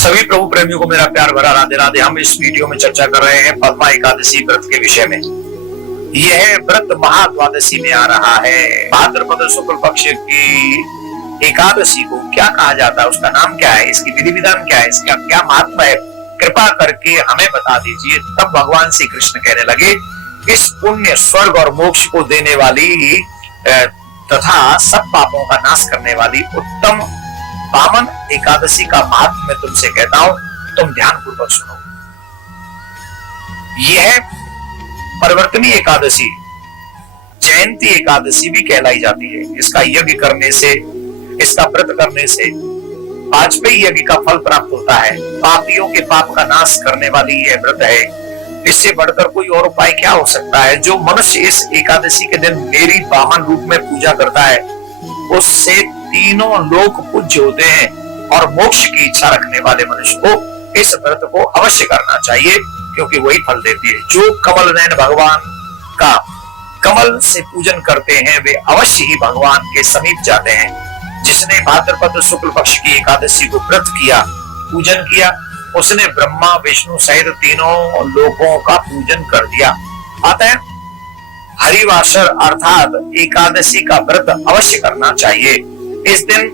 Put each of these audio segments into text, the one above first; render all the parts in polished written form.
सभी प्रभु प्रेमियों को मेरा प्यार भरा राधे राधे। हम इस वीडियो में चर्चा कर रहे हैं पद्मा एकादशी व्रत के विषय में। यह व्रत महाद्वादशी में आ रहा है। भाद्रपद शुक्ल पक्ष की एकादशी को क्या कहा जाता है, उसका नाम क्या है, इसकी विधि विधान क्या है, इसका क्या महत्व है, कृपा करके हमें बता दीजिए। तब भगवान श्री कृष्ण कहने लगे, इस पुण्य स्वर्ग और मोक्ष को देने वाली तथा सब पापों का नाश करने वाली उत्तम वामन एकादशी का महत्व मैं तुमसे कहता हूं, तुम ध्यान पूर्वक सुनो। यह परिवर्तनी एकादशी जयंती एकादशी भी कहलाई जाती है। इसका यज्ञ करने से, इसका व्रत करने से वाजपेयी यज्ञ का फल प्राप्त होता है। पापियों के पाप का नाश करने वाली यह व्रत है। इससे बढ़कर कोई और उपाय क्या हो सकता है। जो मनुष्य इस एकादशी के दिन मेरी वामन रूप में पूजा करता है, उससे तीनों लोक पूज्य होते हैं। और मोक्ष की इच्छा रखने वाले मनुष्य को इस व्रत को अवश्य करना चाहिए, क्योंकि वही फल देती है। जो कमल नयन भगवान का कमल से पूजन करते हैं, वे अवश्य ही भगवान के समीप जाते हैं। जिसने भाद्रपद शुक्ल पक्ष की एकादशी को व्रत किया, पूजन किया, उसने ब्रह्मा विष्णु सहित तीनों लोकों का पूजन कर दिया। अतः हरिवासर अर्थात एकादशी का व्रत अवश्य करना चाहिए। इस दिन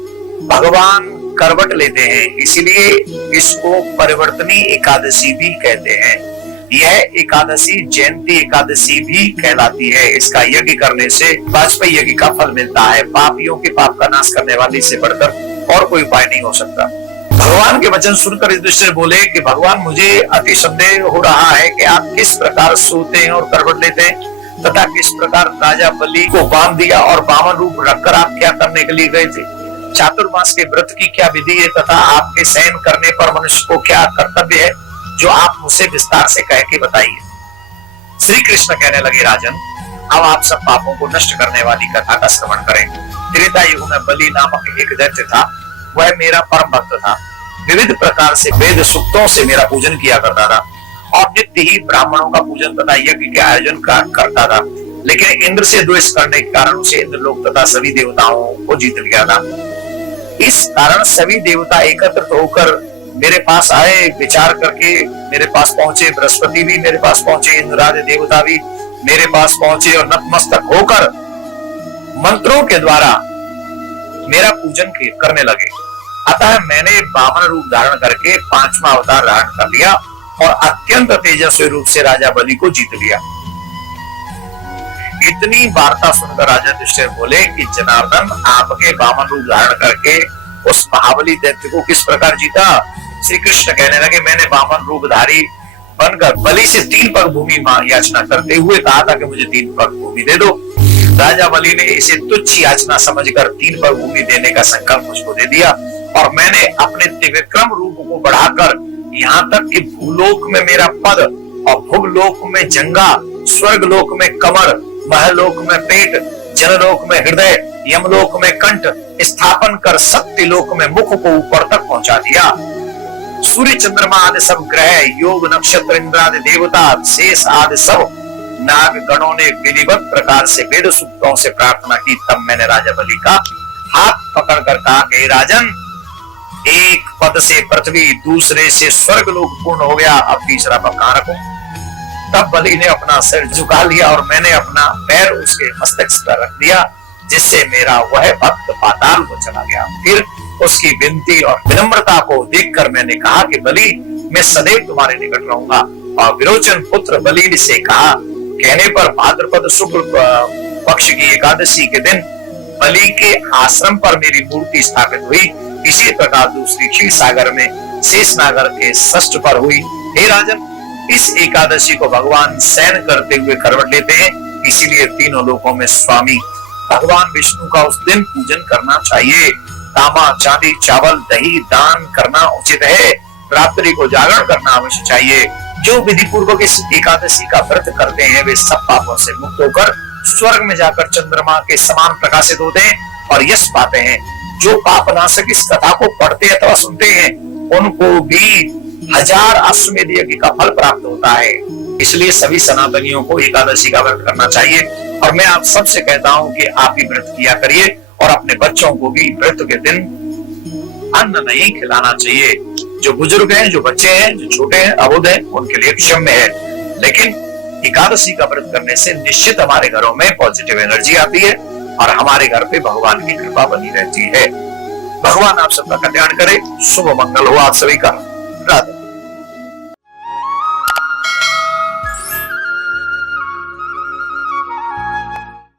भगवान करवट लेते हैं, इसलिए इसको परिवर्तनी एकादशी भी कहते हैं। यह एकादशी जयंती एकादशी भी कहलाती है। इसका यज्ञ करने से वाजपेयी यज्ञ का फल मिलता है। पापियों के पाप का नाश करने वाली से बढ़कर और कोई उपाय नहीं हो सकता। भगवान के वचन सुनकर इस दृष्टि से बोले कि भगवान, मुझे अति संदेह हो रहा है कि आप किस प्रकार सोते हैं और करवट लेते हैं, तथा किस प्रकार राजा बलि को बांध दिया और वामन रूप रखकर आप क्या करने के लिए गए थे। चातुर्मास के व्रत की क्या विधि है, तथा आपके शयन करने पर मनुष्य को क्या कर्तव्य है, जो आप मुझसे विस्तार से कह के बताइए। श्री कृष्ण कहने लगे, राजन, अब आप सब पापों को नष्ट करने वाली कथा का श्रवण करें। त्रेता युग में बलि नामक एक दैत्य था। वह मेरा परम भक्त था। विविध प्रकार से वेद सूक्तों से मेरा पूजन किया करता था और नित्य ही ब्राह्मणों का पूजन तथा यज्ञ के आयोजन करता था। लेकिन इंद्र से द्वेष करने के कारण उसे इंद्रलोक तथा सभी देवताओं को जीत लिया था। इस कारण सभी देवता एकत्रित होकर मेरे पास आए। विचार करके मेरे पास पहुंचे। बृहस्पति भी मेरे पास पहुंचे, इंद्र आदि देवता भी मेरे पास पहुंचे और नतमस्तक होकर मंत्रों के द्वारा मेरा पूजन करने लगे। अतः मैंने वामन रूप धारण करके पांचवा अवतार धारण कर लिया और अत्यंत तेजस्वी रूप से राजा बलि को जीत लिया। इतनी वार्ता सुनकर राजा युधिष्ठिर बोले कि जनार्दन, आपके वामन रूप धारण करके उस महाबली दैत्य को किस प्रकार जीता। श्री कृष्ण कहने लगे, मैंने वामन रूपधारी बनकर बलि से 3 पग भूमि याचना करते हुए कहा था कि मुझे 3 पग भूमि दे दो। राजा बलि ने इसे तुच्छ याचना समझकर 3 पग भूमि देने का संकल्प मुझको दे दिया और मैंने अपने त्रिविक्रम रूप को बढ़ाकर यहाँ तक कि भूलोक में मेरा पद और भुगलोक में जंगा, स्वर्ग लोक में कमर, महलोक में पेट, जनलोक में हृदय, यमलोक में कंठ स्थापन कर सत्यलोक में मुख को ऊपर तक पहुंचा दिया। सूर्य चंद्रमा आदि सब ग्रह, योग नक्षत्र, इंद्र आदि देवता, शेष आदि सब नाग गणों ने विधिवत प्रकार से वेद सूक्तों से प्रार्थना की। तब मैंने राजा बलि का हाथ पकड़कर कहा कि राजन, एक पद से पृथ्वी, दूसरे से स्वर्ग लोक पूर्ण हो गया, अब तीसरा पद कहां रखूं। तब बलि ने अपना सिर झुका लिया और मैंने अपना पैर उसके मस्तक पर रख दिया, जिससे मेरा वह भक्त पाताल को चला गया। फिर उसकी विनती और विनम्रता को देखकर मैंने कहा कि बलि, मैं सदैव तुम्हारे निकट रहूंगा। और विरोचन पुत्र बलि ने से कहा। कहने पर भाद्रपद शुक्ल पक्ष की एकादशी के दिन बलि के आश्रम पर मेरी मूर्ति स्थापित हुई। इसी प्रकार दूसरी क्षीर सागर में शेषनागर के षष्ठ पर हुई। हे राजन, इस एकादशी को भगवान शयन करते हुए करवट लेते हैं, इसीलिए तीनों लोकों में स्वामी भगवान विष्णु का उस दिन पूजन करना चाहिए। तांबा, चांदी, चावल, दही दान करना उचित है। रात्रि को जागरण करना अवश्य चाहिए। जो विधि पूर्वक इस एकादशी का व्रत करते हैं, वे सब पापों से मुक्त होकर स्वर्ग में जाकर चंद्रमा के समान प्रकाशित होते हैं और यश पाते हैं। जो पाप नाशक इस कथा को पढ़ते अथवा सुनते हैं, उनको भी 1000 अश्वमेध यज्ञ का फल प्राप्त होता है। इसलिए सभी सनातनियों को एकादशी का व्रत करना चाहिए और मैं आप सबसे कहता हूं कि आप भी व्रत किया करिए और अपने बच्चों को भी व्रत के दिन अन्न नहीं खिलाना चाहिए। जो बुजुर्ग हैं, जो बच्चे हैं, जो छोटे हैं, अबोध हैं, उनके लिए क्षम्य है। लेकिन एकादशी का व्रत करने से निश्चित हमारे घरों में पॉजिटिव एनर्जी आती है और हमारे घर पे भगवान की कृपा बनी रहती है। भगवान आप सबका कल्याण करे। शुभ मंगल हो आप सभी का। राधे।